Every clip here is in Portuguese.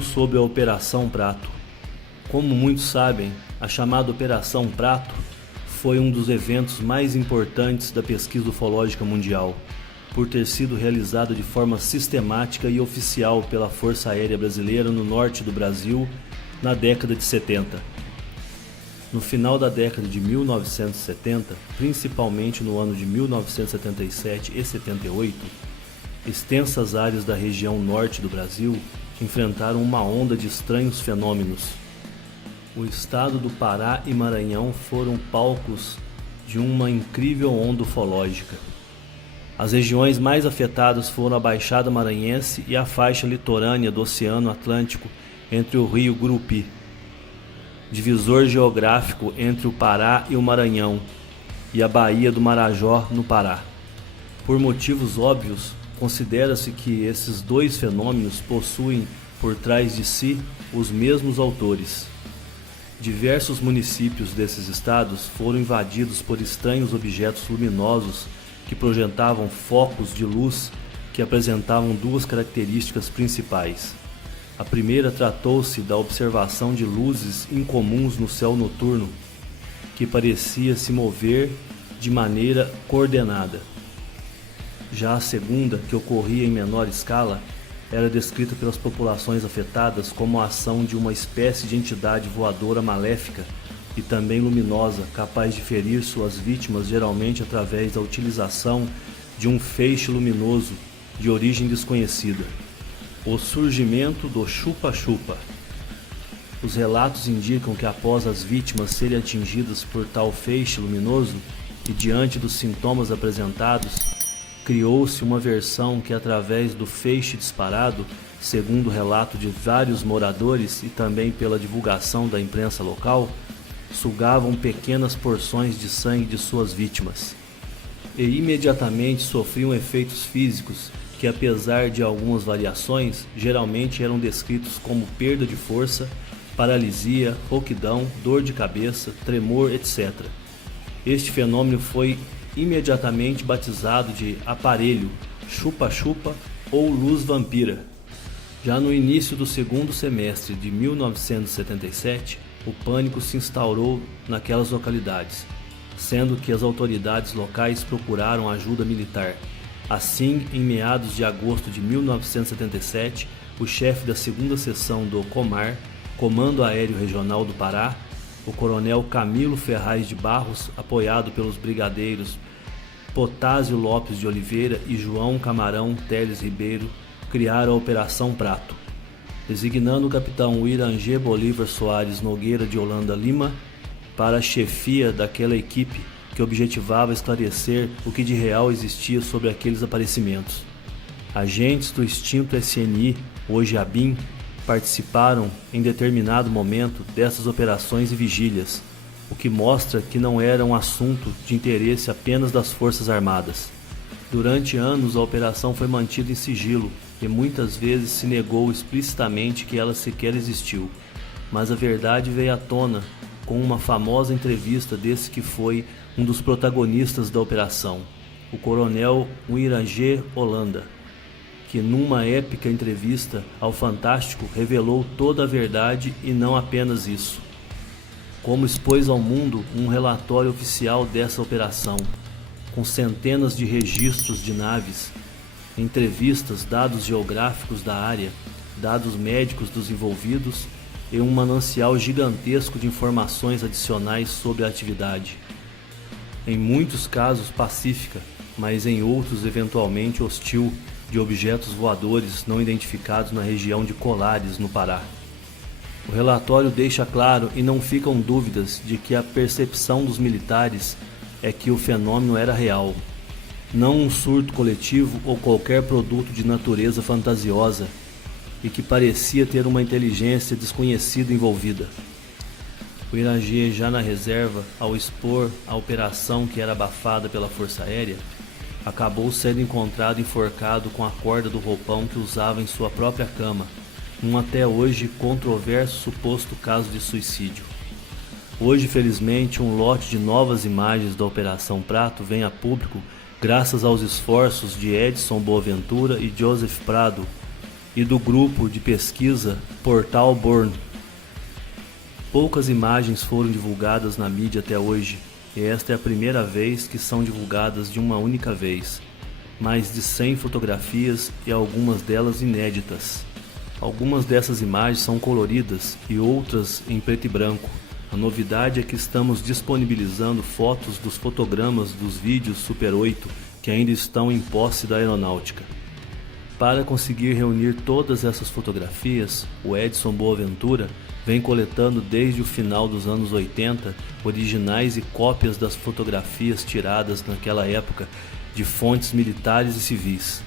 Tudo sobre a Operação Prato. Como muitos sabem, a chamada Operação Prato foi um dos eventos mais importantes da pesquisa ufológica mundial, por ter sido realizada de forma sistemática e oficial pela Força Aérea Brasileira no norte do Brasil na década de 70. No final da década de 1970, principalmente no ano de 1977 e 78, extensas áreas da região norte do Brasil enfrentaram uma onda de estranhos fenômenos. O estado do Pará e Maranhão foram palcos de uma incrível onda ufológica. As regiões mais afetadas foram a Baixada Maranhense e a faixa litorânea do Oceano Atlântico entre o rio Gurupi, divisor geográfico entre o Pará e o Maranhão, e a Baía do Marajó, no Pará. Por motivos óbvios, considera-se que esses dois fenômenos possuem por trás de si os mesmos autores. Diversos municípios desses estados foram invadidos por estranhos objetos luminosos que projetavam focos de luz que apresentavam duas características principais. A primeira tratou-se da observação de luzes incomuns no céu noturno, que parecia se mover de maneira coordenada. Já a segunda, que ocorria em menor escala, era descrita pelas populações afetadas como a ação de uma espécie de entidade voadora maléfica e também luminosa, capaz de ferir suas vítimas geralmente através da utilização de um feixe luminoso de origem desconhecida. O surgimento do chupa-chupa. Os relatos indicam que após as vítimas serem atingidas por tal feixe luminoso e diante dos sintomas apresentados, criou-se uma versão que, através do feixe disparado, segundo o relato de vários moradores e também pela divulgação da imprensa local, sugavam pequenas porções de sangue de suas vítimas. E imediatamente sofriam efeitos físicos que, apesar de algumas variações, geralmente eram descritos como perda de força, paralisia, rouquidão, dor de cabeça, tremor, etc. Este fenômeno foi imediatamente batizado de aparelho, chupa-chupa ou luz vampira. Já no início do segundo semestre de 1977, o pânico se instaurou naquelas localidades, sendo que as autoridades locais procuraram ajuda militar. Assim, em meados de agosto de 1977, o chefe da segunda seção do COMAR, Comando Aéreo Regional do Pará, o coronel Camilo Ferraz de Barros, apoiado pelos brigadeiros Potásio Lopes de Oliveira e João Camarão Teles Ribeiro, criaram a Operação Prato, designando o capitão Irangê Bolívar Soares Nogueira de Holanda Lima para a chefia daquela equipe que objetivava esclarecer o que de real existia sobre aqueles aparecimentos. Agentes do extinto SNI, hoje ABIN, participaram em determinado momento dessas operações e vigílias, o que mostra que não era um assunto de interesse apenas das Forças Armadas. Durante anos a operação foi mantida em sigilo e muitas vezes se negou explicitamente que ela sequer existiu, mas a verdade veio à tona com uma famosa entrevista desse que foi um dos protagonistas da operação, o coronel Irangê Holanda, que numa épica entrevista ao Fantástico revelou toda a verdade e não apenas isso, como expôs ao mundo um relatório oficial dessa operação, com centenas de registros de naves, entrevistas, dados geográficos da área, dados médicos dos envolvidos e um manancial gigantesco de informações adicionais sobre a atividade. Em muitos casos pacífica, mas em outros eventualmente hostil, de objetos voadores não identificados na região de Colares, no Pará. O relatório deixa claro e não ficam dúvidas de que a percepção dos militares é que o fenômeno era real, não um surto coletivo ou qualquer produto de natureza fantasiosa, e que parecia ter uma inteligência desconhecida envolvida. O Irangê, já na reserva, ao expor a operação que era abafada pela Força Aérea, acabou sendo encontrado enforcado com a corda do roupão que usava em sua própria cama, num até hoje controverso suposto caso de suicídio. Hoje, felizmente, um lote de novas imagens da Operação Prato vem a público graças aos esforços de Edson Boaventura e Joseph Prado, e do grupo de pesquisa Portal Born. Poucas imagens foram divulgadas na mídia até hoje, e esta é a primeira vez que são divulgadas de uma única vez. Mais de 100 fotografias e algumas delas inéditas. Algumas dessas imagens são coloridas e outras em preto e branco. A novidade é que estamos disponibilizando fotos dos fotogramas dos vídeos Super 8 que ainda estão em posse da aeronáutica. Para conseguir reunir todas essas fotografias, o Edson Boaventura vem coletando desde o final dos anos 80 originais e cópias das fotografias tiradas naquela época de fontes militares e civis.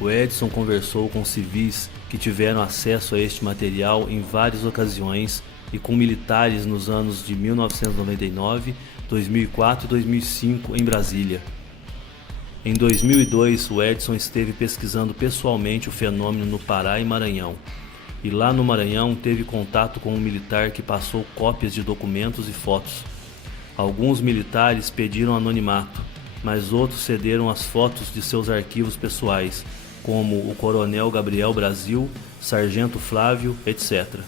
O Edson conversou com civis que tiveram acesso a este material em várias ocasiões e com militares nos anos de 1999, 2004 e 2005 em Brasília. Em 2002, o Edson esteve pesquisando pessoalmente o fenômeno no Pará e Maranhão. E lá no Maranhão teve contato com um militar que passou cópias de documentos e fotos. Alguns militares pediram anonimato, mas outros cederam as fotos de seus arquivos pessoais, como o Coronel Gabriel Brasil, Sargento Flávio, etc.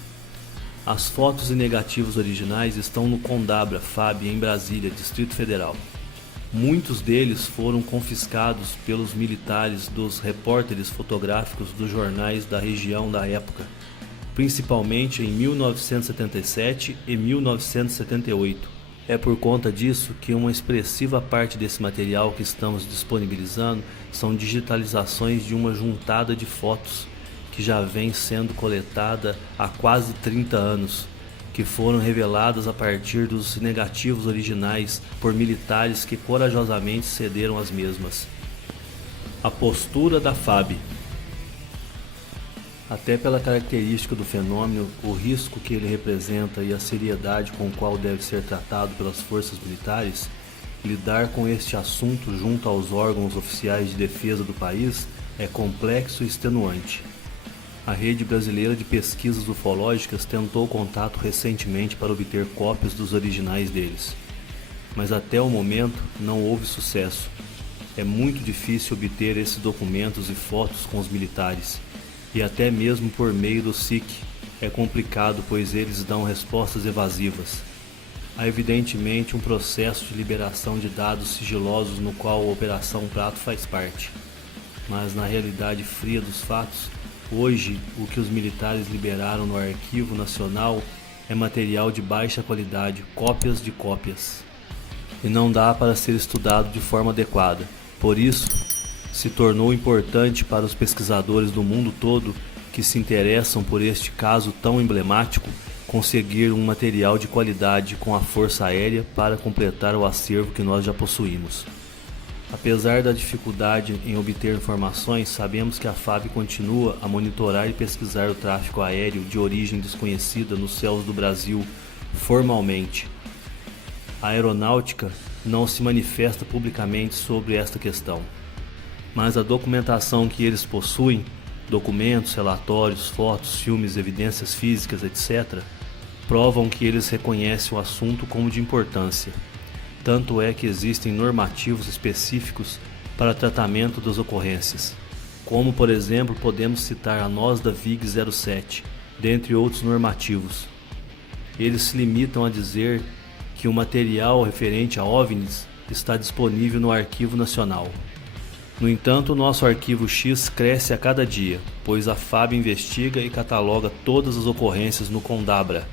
As fotos e negativos originais estão no Condabra, FAB, em Brasília, Distrito Federal. Muitos deles foram confiscados pelos militares dos repórteres fotográficos dos jornais da região da época, principalmente em 1977 e 1978. É por conta disso que uma expressiva parte desse material que estamos disponibilizando são digitalizações de uma juntada de fotos que já vem sendo coletada há quase 30 anos, que foram reveladas a partir dos negativos originais por militares que corajosamente cederam as mesmas. A postura da FAB. Até pela característica do fenômeno, o risco que ele representa e a seriedade com o qual deve ser tratado pelas forças militares, lidar com este assunto junto aos órgãos oficiais de defesa do país é complexo e extenuante. A Rede Brasileira de Pesquisas Ufológicas tentou contato recentemente para obter cópias dos originais deles, mas até o momento não houve sucesso. É muito difícil obter esses documentos e fotos com os militares, e até mesmo por meio do SIC é complicado, pois eles dão respostas evasivas. Há evidentemente um processo de liberação de dados sigilosos no qual a Operação Prato faz parte, mas na realidade fria dos fatos, hoje, o que os militares liberaram no Arquivo Nacional é material de baixa qualidade, cópias de cópias, e não dá para ser estudado de forma adequada. Por isso, se tornou importante para os pesquisadores do mundo todo que se interessam por este caso tão emblemático conseguir um material de qualidade com a Força Aérea para completar o acervo que nós já possuímos. Apesar da dificuldade em obter informações, sabemos que a FAB continua a monitorar e pesquisar o tráfego aéreo de origem desconhecida nos céus do Brasil formalmente. A aeronáutica não se manifesta publicamente sobre esta questão, mas a documentação que eles possuem, documentos, relatórios, fotos, filmes, evidências físicas, etc., provam que eles reconhecem o assunto como de importância. Tanto é que existem normativos específicos para tratamento das ocorrências, como por exemplo podemos citar a NOSDA VIG-07, dentre outros normativos. Eles se limitam a dizer que o material referente a OVNIs está disponível no Arquivo Nacional. No entanto, o nosso Arquivo X cresce a cada dia, pois a FAB investiga e cataloga todas as ocorrências no Condabra,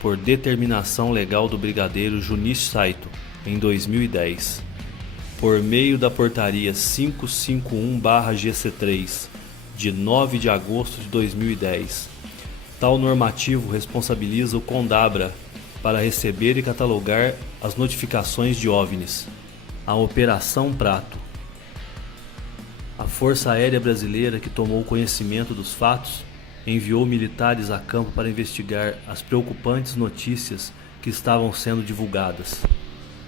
por determinação legal do brigadeiro Junichi Saito, em 2010, por meio da Portaria 551/GC3, de 9 de agosto de 2010. Tal normativo responsabiliza o Condabra para receber e catalogar as notificações de OVNIs. A Operação Prato. A Força Aérea Brasileira, que tomou conhecimento dos fatos, enviou militares a campo para investigar as preocupantes notícias que estavam sendo divulgadas.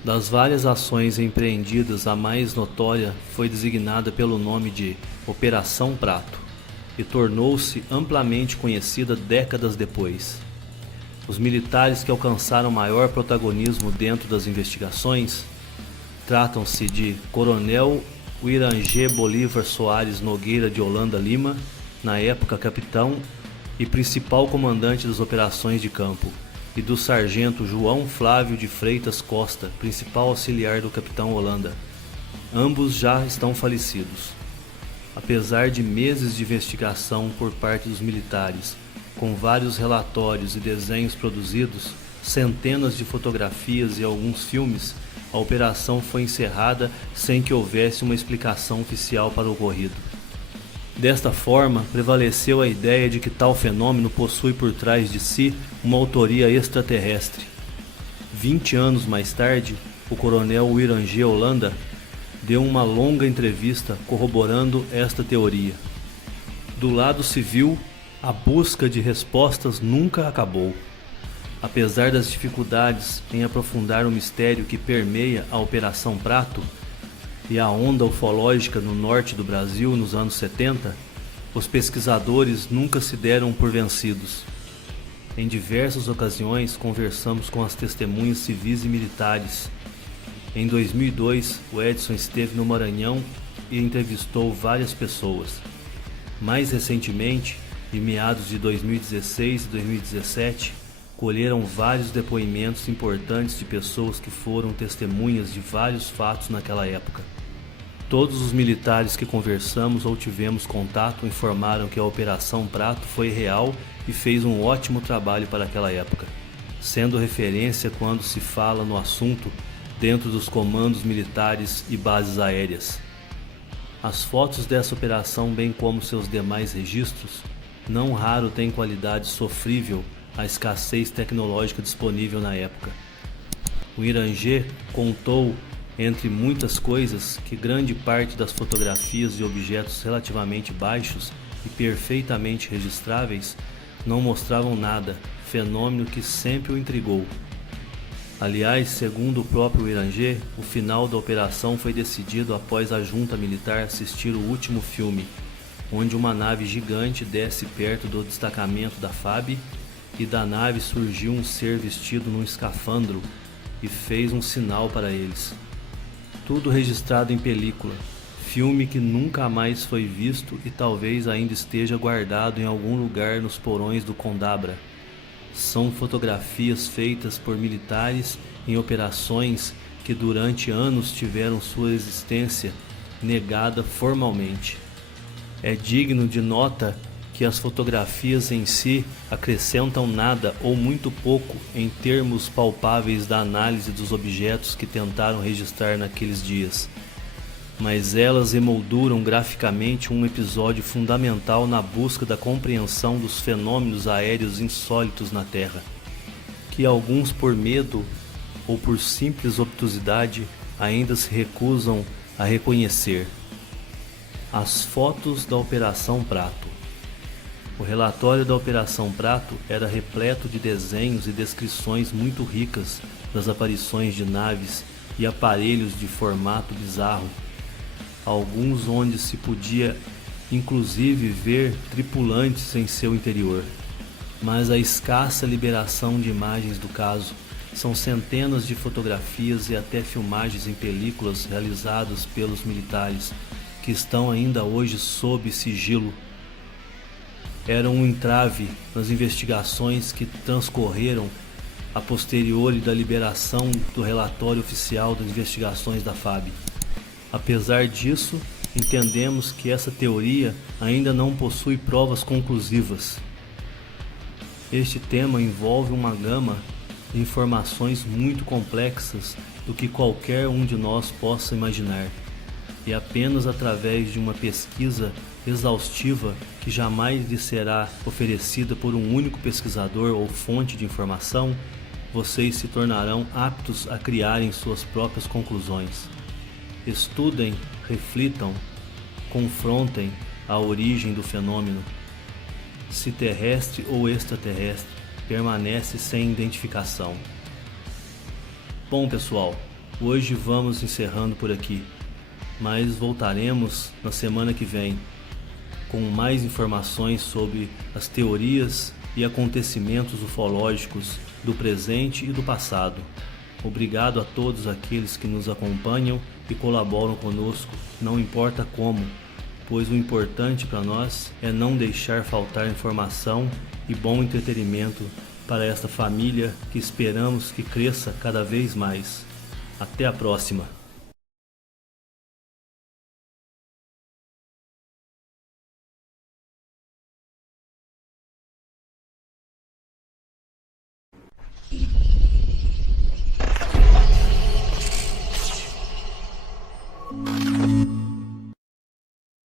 Das várias ações empreendidas, a mais notória foi designada pelo nome de Operação Prato e tornou-se amplamente conhecida décadas depois. Os militares que alcançaram maior protagonismo dentro das investigações tratam-se de Coronel Wirangê Bolívar Soares Nogueira de Holanda Lima na época capitão e principal comandante das operações de campo, e do sargento João Flávio de Freitas Costa, principal auxiliar do capitão Holanda. Ambos já estão falecidos. Apesar de meses de investigação por parte dos militares, com vários relatórios e desenhos produzidos, centenas de fotografias e alguns filmes, a operação foi encerrada sem que houvesse uma explicação oficial para o ocorrido. Desta forma, prevaleceu a ideia de que tal fenômeno possui por trás de si uma autoria extraterrestre. 20 anos mais tarde, o coronel Irangê Holanda deu uma longa entrevista corroborando esta teoria. Do lado civil, a busca de respostas nunca acabou. Apesar das dificuldades em aprofundar o mistério que permeia a Operação Prato e a onda ufológica no norte do Brasil nos anos 70, os pesquisadores nunca se deram por vencidos. Em diversas ocasiões conversamos com as testemunhas civis e militares. Em 2002, o Edson esteve no Maranhão e entrevistou várias pessoas. Mais recentemente, em meados de 2016 e 2017, colheram vários depoimentos importantes de pessoas que foram testemunhas de vários fatos naquela época. Todos os militares que conversamos ou tivemos contato informaram que a Operação Prato foi real e fez um ótimo trabalho para aquela época, sendo referência quando se fala no assunto dentro dos comandos militares e bases aéreas. As fotos dessa operação, bem como seus demais registros, não raro têm qualidade sofrível à escassez tecnológica disponível na época. O Irangê contou, entre muitas coisas, que grande parte das fotografias de objetos relativamente baixos e perfeitamente registráveis não mostravam nada, fenômeno que sempre o intrigou. Aliás, segundo o próprio Irangê, o final da operação foi decidido após a junta militar assistir o último filme, onde uma nave gigante desce perto do destacamento da FAB e da nave surgiu um ser vestido num escafandro e fez um sinal para eles. Tudo registrado em película, filme que nunca mais foi visto e talvez ainda esteja guardado em algum lugar nos porões do Condabra. São fotografias feitas por militares em operações que durante anos tiveram sua existência negada formalmente. É digno de nota que as fotografias em si acrescentam nada ou muito pouco em termos palpáveis da análise dos objetos que tentaram registrar naqueles dias, mas elas emolduram graficamente um episódio fundamental na busca da compreensão dos fenômenos aéreos insólitos na Terra, que alguns por medo ou por simples obtusidade ainda se recusam a reconhecer. As fotos da Operação Prato. O relatório da Operação Prato era repleto de desenhos e descrições muito ricas das aparições de naves e aparelhos de formato bizarro, alguns onde se podia inclusive ver tripulantes em seu interior. Mas a escassa liberação de imagens do caso são centenas de fotografias e até filmagens em películas realizadas pelos militares que estão ainda hoje sob sigilo. Era um entrave nas investigações que transcorreram a posteriori da liberação do relatório oficial das investigações da FAB. Apesar disso, entendemos que essa teoria ainda não possui provas conclusivas. Este tema envolve uma gama de informações muito complexas do que qualquer um de nós possa imaginar, e apenas através de uma pesquisa exaustiva que jamais lhe será oferecida por um único pesquisador ou fonte de informação, vocês se tornarão aptos a criarem suas próprias conclusões. Estudem, reflitam, confrontem a origem do fenômeno. Se terrestre ou extraterrestre, permanece sem identificação. Bom, pessoal, hoje vamos encerrando por aqui, mas voltaremos na semana que vem com mais informações sobre as teorias e acontecimentos ufológicos do presente e do passado. Obrigado a todos aqueles que nos acompanham e colaboram conosco, não importa como, pois o importante para nós é não deixar faltar informação e bom entretenimento para esta família que esperamos que cresça cada vez mais. Até a próxima!